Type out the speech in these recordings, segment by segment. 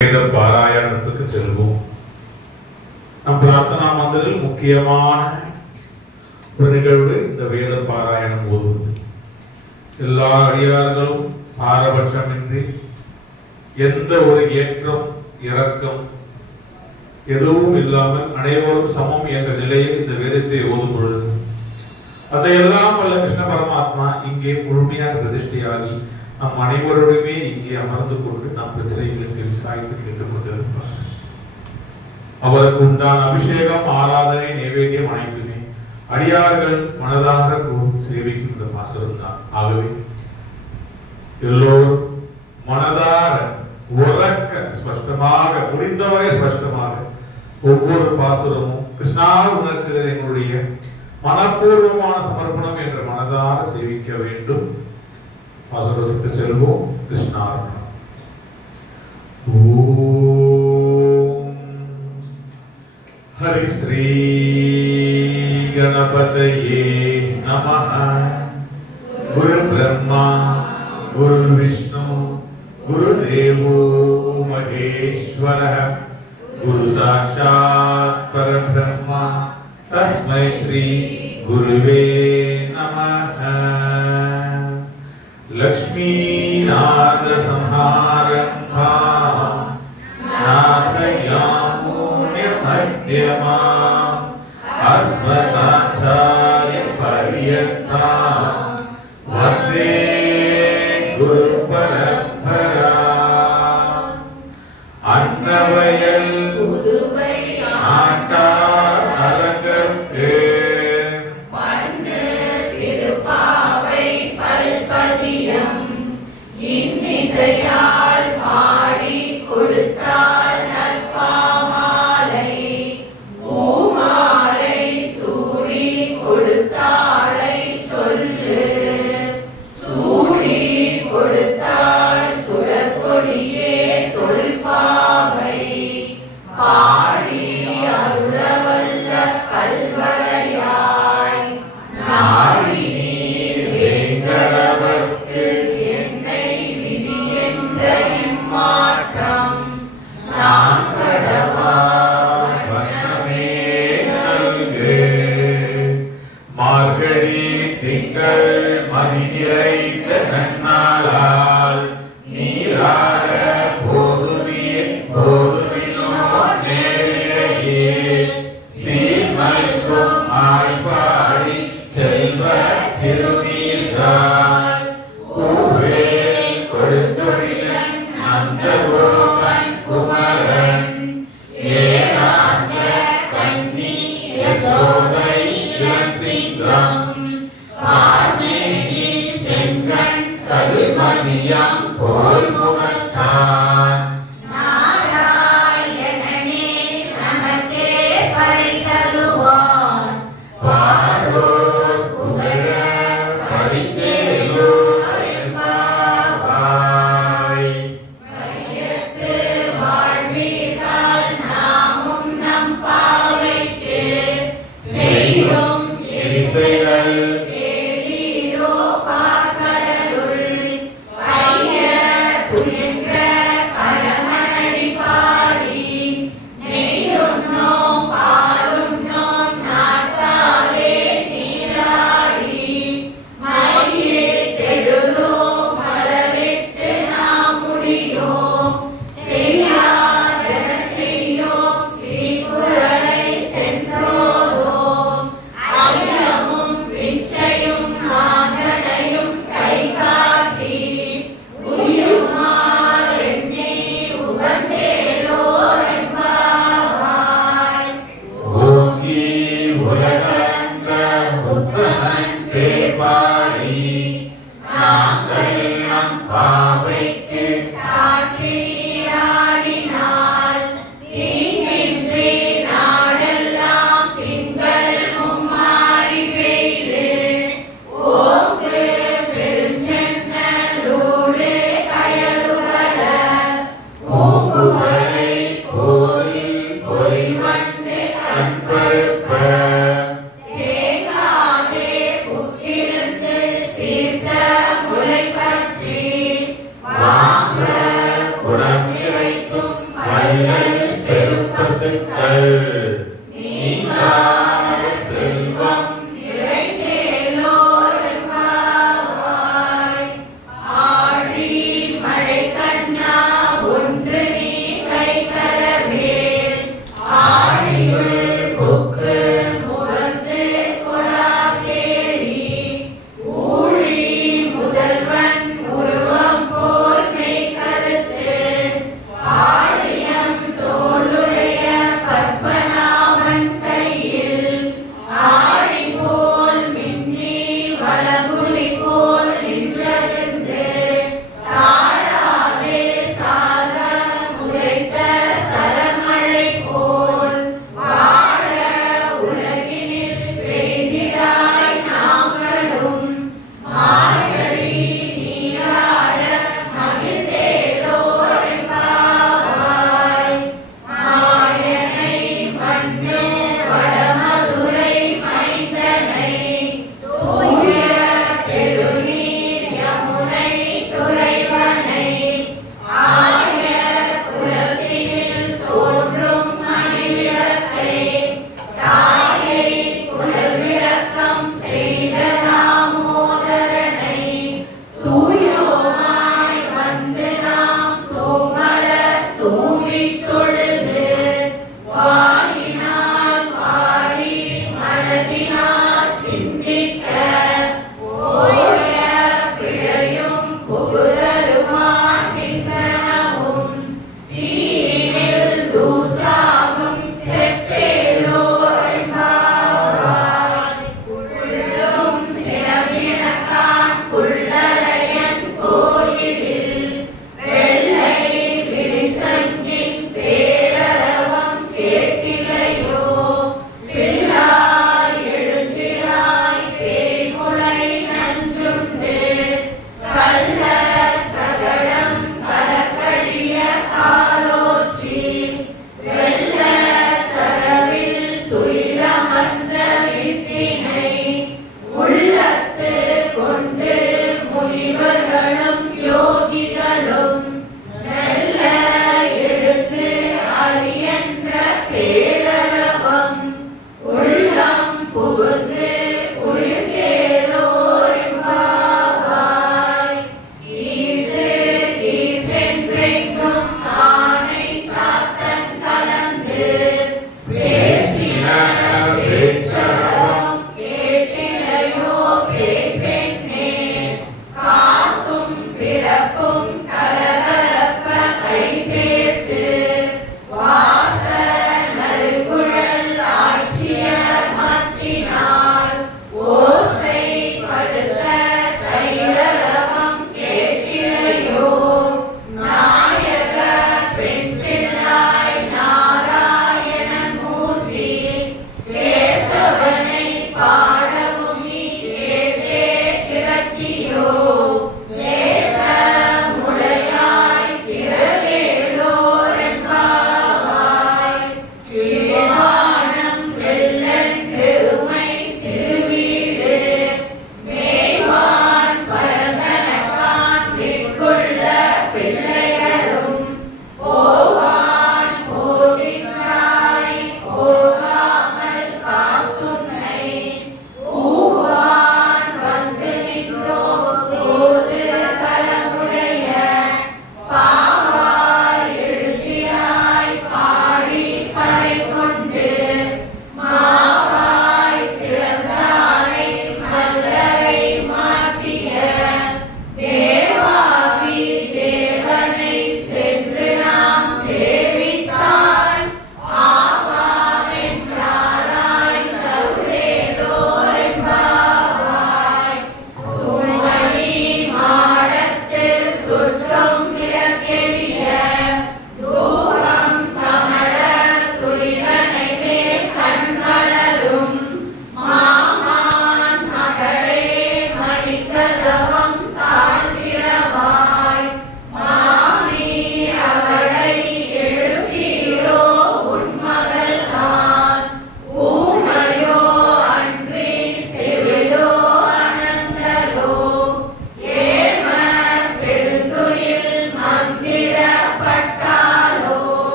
பாராயணத்துக்கு செல்வோம். நம் பிரார்த்தனா மந்திரில் முக்கியமான ஒரு நிகழ்வு இந்த வேத பாராயணம் போதும். எல்லா அடியார்களும் பாரபட்சமின்றி எந்த ஒரு ஏற்றம் இறக்கம் எதுவும் இல்லாமல் அனைவரும் சமம் என்ற நிலையில் இந்த வேதத்தை ஓதும் பொழுது அதையெல்லாம் வல்ல கிருஷ்ண பரமாத்மா இங்கே முழுமையாக பிரதிஷ்டையாகி நம் அனைவருடையுமே இங்கே அமர்ந்து கொண்டு நம் பிரச்சனைகளை செவி சாய்த்து கேட்டுக் கொண்டிருப்பார். அவருக்கு உண்டான அபிஷேகம், ஆராதனை, நைவேத்தியம் அனைத்துமே அடியார்கள் மனதாக சேவிக்கும் இந்த பாசுரம் தான். ஆகவே எல்லோரும் மனதார உறக்க ஸ்பஷ்டமாக, முடிந்தவரை ஸ்பஷ்டமாக ஒவ்வொரு பாசுரமும் கிருஷ்ணா உனக்கு எங்களுடைய மனப்பூர்வமான சமர்ப்பணம் என்ற மனதார சேவிக்க வேண்டும். பாசுரத்துக்கு செல்வோம். கிருஷ்ணார்ப்பணம். ஓம் ஹரி ஸ்ரீ கணபதயே நமஹ. குரு பிரம்மா குரு விஷ்ணு குரு தேவோ மகேஸ்வரः குரு சாட்சாத் பரபிரம்மா தஸ்மை ஸ்ரீ குருவே நமஹ. லக்ஷ்மீ நாத சம்ஹாரம்பா நாதயாமுன்ய மத்யமா அஸ்மதாச்சார்ய பர்யந்தா வந்தே குரு பரம்பரா. அன்னவயல் புதுவை ஆண்டார் அரங்கற்கு பண்ணு திருப்பாவை பல்பதியம் இன்னிசையால் பாடி கொடுத்தாள் நற்பாமாலை. பூமாலை சூடி கொடுத்தாளை சொல்லு, சூடி கொடுத்தாள் சுடற்கொடியே தொல்பாவை. பாடி அருளவல்ல கல்வரையாய் நாடி வேங்கடவர்க்கு என்னை விதி என்ற இம்மாற்றம் நான் கடவா வண்ணமே நல்கு. மார்கழி திங்கள் மதிநிறைந்த நன்னாளால் நீராட போதுவீர் போதுவினோ நேரிடையே சீர்மல்கும் ஆய்பாடி செல்வ சிறுநீர்காள் பூவேல் கொடுத்தொழிலன் நந்தகோபன் குமரன் ஏனாந்த கண்ணி யசோதை இளஞ்சிங்கம் கார்மேனி செங்கண் கதிர்மதியம் போல் முகத்தான் நாராயணனே நமக்கே பறை தருவான். பாரோர் புகழ பரிந்தேலோர் என்பாவாய். வையத்து வாழ்வீர்கள் நாமும் நம் பாவைக்கு செய்யும் இசைகள் கேளீரோ பார்க்கடலுள். பைய துயின்ற பரமனடி பாடி நெய்யுண்ணோம் பாலுண்ணோம் நாட்டாலே நீராடி மையிட்டெழுதோம் மலரிட்டு நாம் முடியோம். செய்யாதன செய்யோம் தீக்குறளை சென்றோதோம். ஐயமும் விச்சையும் நாதனையும் கை காட்டி உயுமார் எண்ணி உகந்தேலோ என்பாவாய். ஓங்கி உலகளந்த உத்தமன் பேர்பாடி நாங்கள் நம் பாவைக்கு சாற்றி நீராடினாள் தீங்கின்றி நாடெல்லாம் திங்கள் மும்மாரி பெய்து ஓங்கு பெருஞ்சென்னலூடு கயலுகள பூங்குவளை கோயில் பொறிவண்டு அன்பருப்ப தேங்காதே புக்கிருந்து சீர்த்த முளை பற்றி வாங்க குடம் நிறைக்கும் வள்ளல் பெரும்பசுக்கள் நீங்காத செல்வம் நிறைந்தேலோரெம்பாவாய். ஆழி மழை கண்ணா ஒன்று நீ கை தரவேல் ஆழியுள் புக்கு முகந்து கொடாதேரி ஊழி முதல்வன் உருவம் போல் மெய் கருத்து ஆழியம் தோளுடைய பற்பனா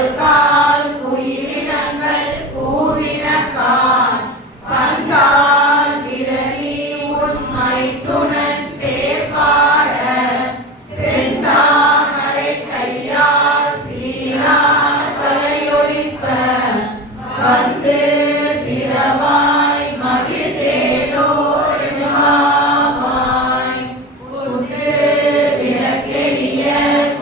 பல்கால் குயிலினங்கள் கூவினகான் பந்தால் விரலி உண்மை துணன் பேர் பாட செந்தாமரை கையால் சீரார் வலையொலிப்ப வந்து திரவாய் மகிழ்ந்தேலோர் எம்பாவாய். புத்து விளக்கெரிய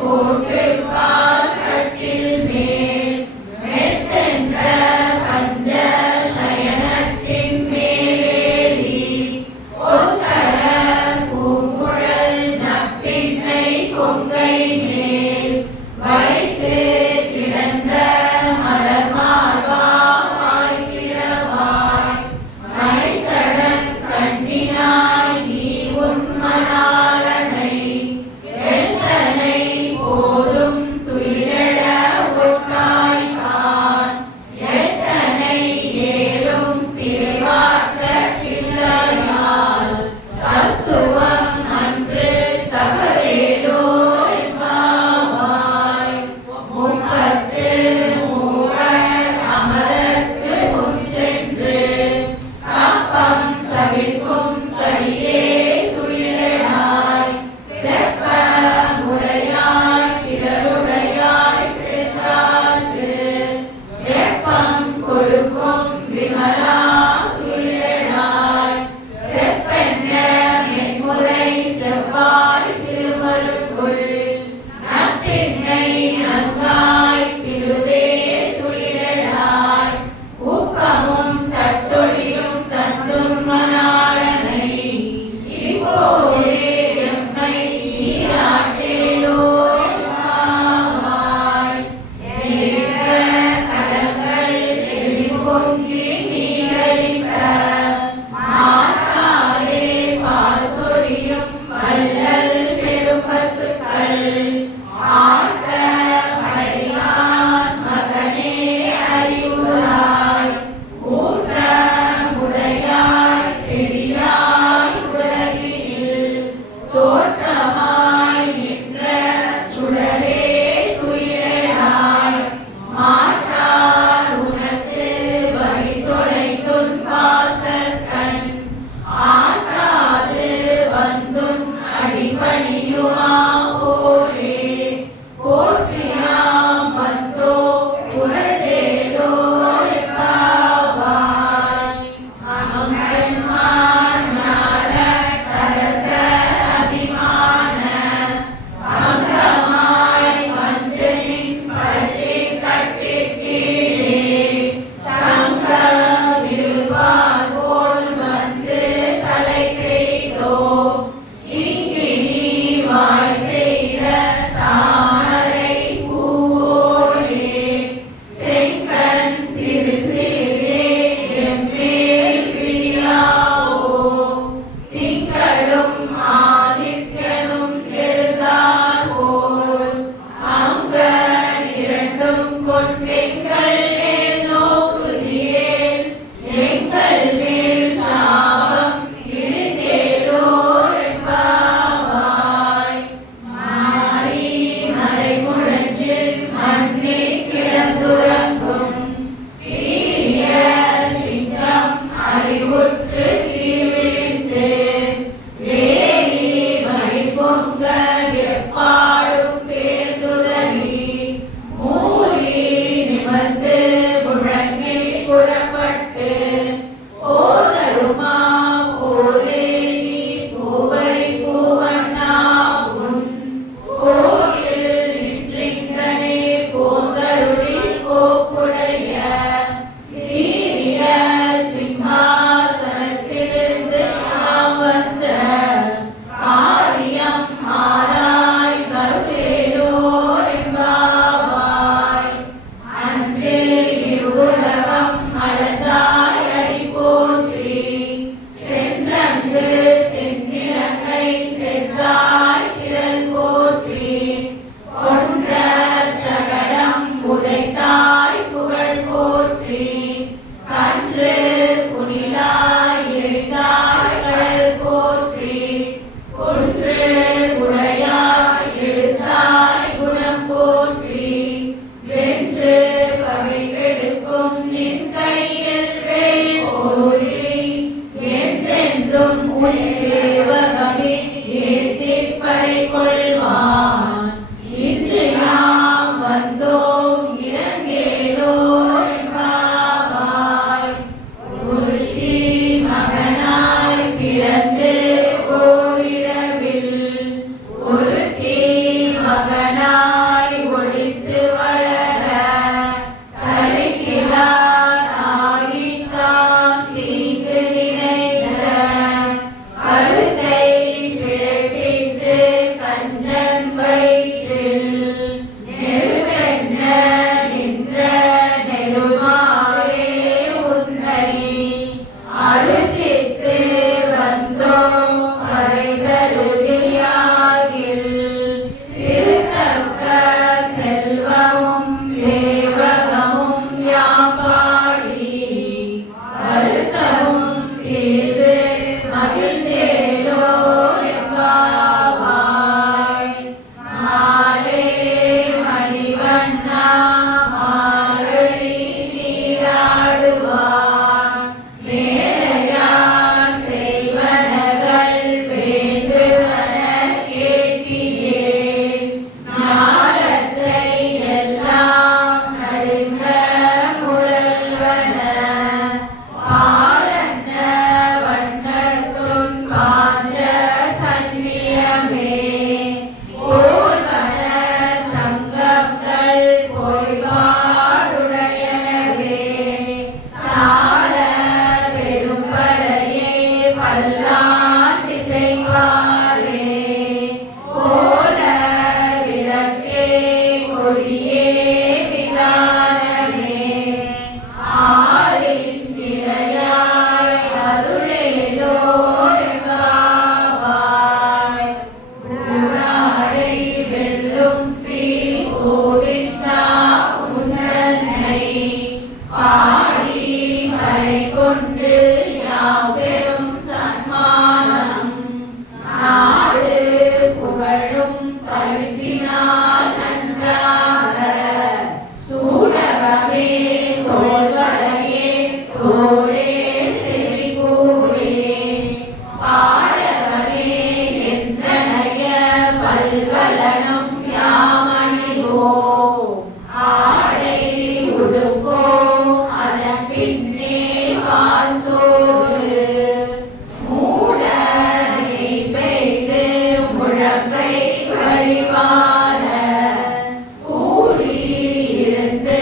கோட்டுக்கால் கட்டில் மேல் மெத்தென்ற பஞ்ச சயனத்தின் மேலேறி ஒத்தர பூங்குழல் நப்பின்னை கொங்கை மேல் வைத்து கிடந்த மலர் மார்பாய் திரவாய் மைத்தடன் கண்ணினாய் நீ உன்மனாளனை எத்தனை போதும் துயிலெழ ஒட்டாய்கான் எத்தனை ஏலும் பிரிவாற்ற கிள்ளையால் தத்துவம் அன்று தகவேலோ எம்பாவாய். முப்பத்து மூவர் அமரர்க்கு முன் சென்று கப்பம் தவிர்க்கும் தடியே துயிலெழாய் செப்ப முடையாய் திரளுடையாய் சென்றார்க்கு வெப்பம் கொடுக்கும் விமலா துயிலெழாய் செப்பென்ன மென்முலை செவ்வாய் சிறுமருக்குள் நப்பின்னை நங்காய் திருவே துயிலெழாய் ஊக்கமும் தட்டொழியும் தந்துன்மனாளனை இப்போதே எம்மை ஈராட்டேலோ எம்பாவாய். ஏற்ற கலங்கள் எதிர்பொங்கி நீரழிக்க மாற்றாதே பால் சொரியும் வள்ளல் பெரும்பசுக்கள் ஆற்ற மழையான் மகனே அறிவுராய் ஊற்ற முடையாய் பெரியாய் உலகினில் தோற்றமாய் நின்ற சுடரே துயிலெழாய் மாற்றார் உனக்கு வழி தொலைத்துன் வாசற்கண் ஆற்றாது வந்துன் அடிபணியுமா போலே போற்றியாம் வந்தோ புரளேலோ எம்பாவாய். அமங்கன்மார் ஞால தரச அபிமான அங்கமாய் வந்து நின் பள்ளி கட்டிற்கீழே சங்க விருவார் போல் வந்து தலை பெய்தோ இங்கினி வாய் செய்த தாமரை பூவோலே செங்கண் சிறு சிறிதே எம்மேல் விழியாவோ திங்களும் ஆதித்யனும் எழுதார் போல் அங்க இரண்டும் கொண்டெங்கள் மேல் நோக்குதியேல் எங்கள் மேல் சாபம் இழிந்தேலோ எம்பாவாய். மாரி மலை முழஞ்சில் மண்ணே கிடந்துறங்கும் சீரிய சிங்கம் அறிவுற்று தீவிழிந்து வேலி மறிபொங்க எப்பாடும் பேதுதறி மூரி நிமல பொய்பாடுடையனவே சால பெரும்பறையே பல்லாண்டு செய்வாரே கோல விளக்கே கொடியே விதானமே ஆரின் இளையாய் அருளேலோரெம்பாவாய் ஊராரை வெல்லும் சீர் கோவிந்தா உன்னை பாடி மறை கொண்டு யாவெரும் சன்மானம் நாடு புகழும் பரிசினால் நன்றாக சூடகமே தோள்வளையே தோளே செழிப்பூரே பாடகமே என்றனைய பல்கலனும் யாமணிவோ ஆடை உடுப்போ அதன் பின்னே பால் சோறு மூட நெய் பெய்து முழங்கை வழிவார கூடி இருந்து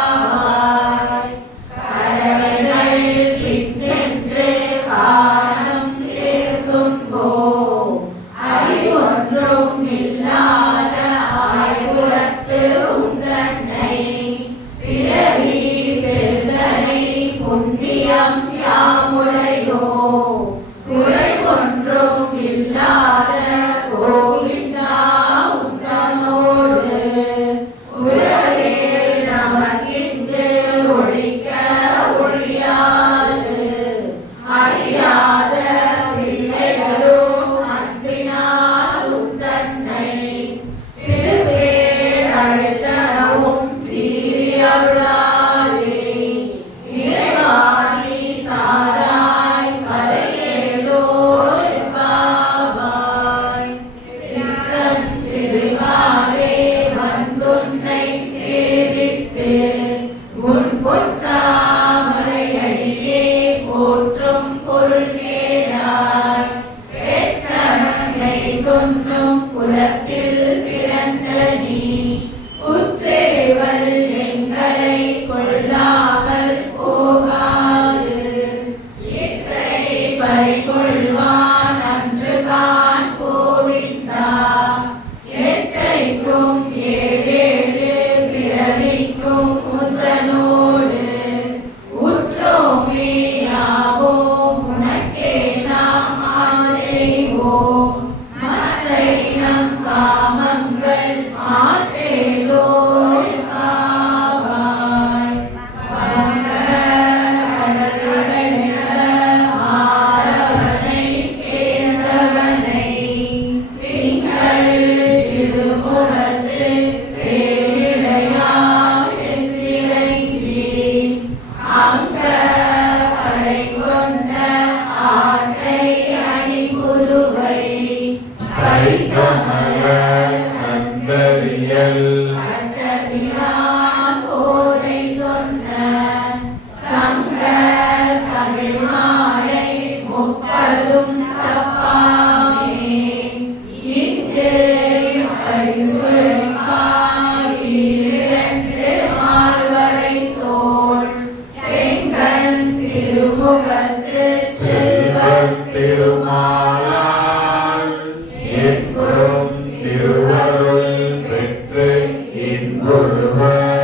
குளிர்ந்தேலோய்வாய் கரவைகள் பின் சென்று காணம் சேர்த்தும்போ அறிவொன்றும் இல்லாத ஆய்வுலத்து உந்தன்னை பிறவி பெருந்தனை புண்ணியம் யாமுடையோ குறைவொன்றும் இல்லாத கோவிந்தா உந்தனோடு உறவே நமக்கிங்கு ஒழிக்க ஒழியாது அறியாத பிள்ளைகளும் அன்பினால் உந்தன்னை சிறுபேர் அழைத்தனவும் சீரியருளாரே இறைவாணி தாராய் மறையேலோரெம்பாவாய் சிற்றம் சிறுகாலே வந்துன்னை சேவித்து உன் பொற்றாமரையடியே போற்றும் பொருள் நேராய் பெற்றனை கொன்னும் குலத்தில் பிறந்த நீ உற்றேவல் எங்களை கொள்ளாமல் போகாது இற்றை பறிகொள்வான் அன்றுகான் கோவிந்தா எற்றைக்கும் ஏழேழு பிறவிக்கும் உந்தனோடு உற்றோமே யாவோம் உனக்கே நாம் ஆசைவோம் மற்றை நம் காமங்கள் மாற்றேலோய்வாய் வங்க கடல்கடல மாறவனை கேசவனை திங்கள் திருமுகத்து சேரிழையா சென்றிறைஞ்சி அங்க படை கொண்ட ஆற்றை அணி புதுவை பைகமல அந்தரியல் அட்டபிரான் கோதை சொன்ன சங்க தமிழ் மாலை முப்பதும் தப்பாமே இங்கு இரண்டு மால்வரை தோள் செங்கன் திருமுகத்து செல்வத் திருமாலால் என்றும் திருவருள் பெற்று இன்புறுவர்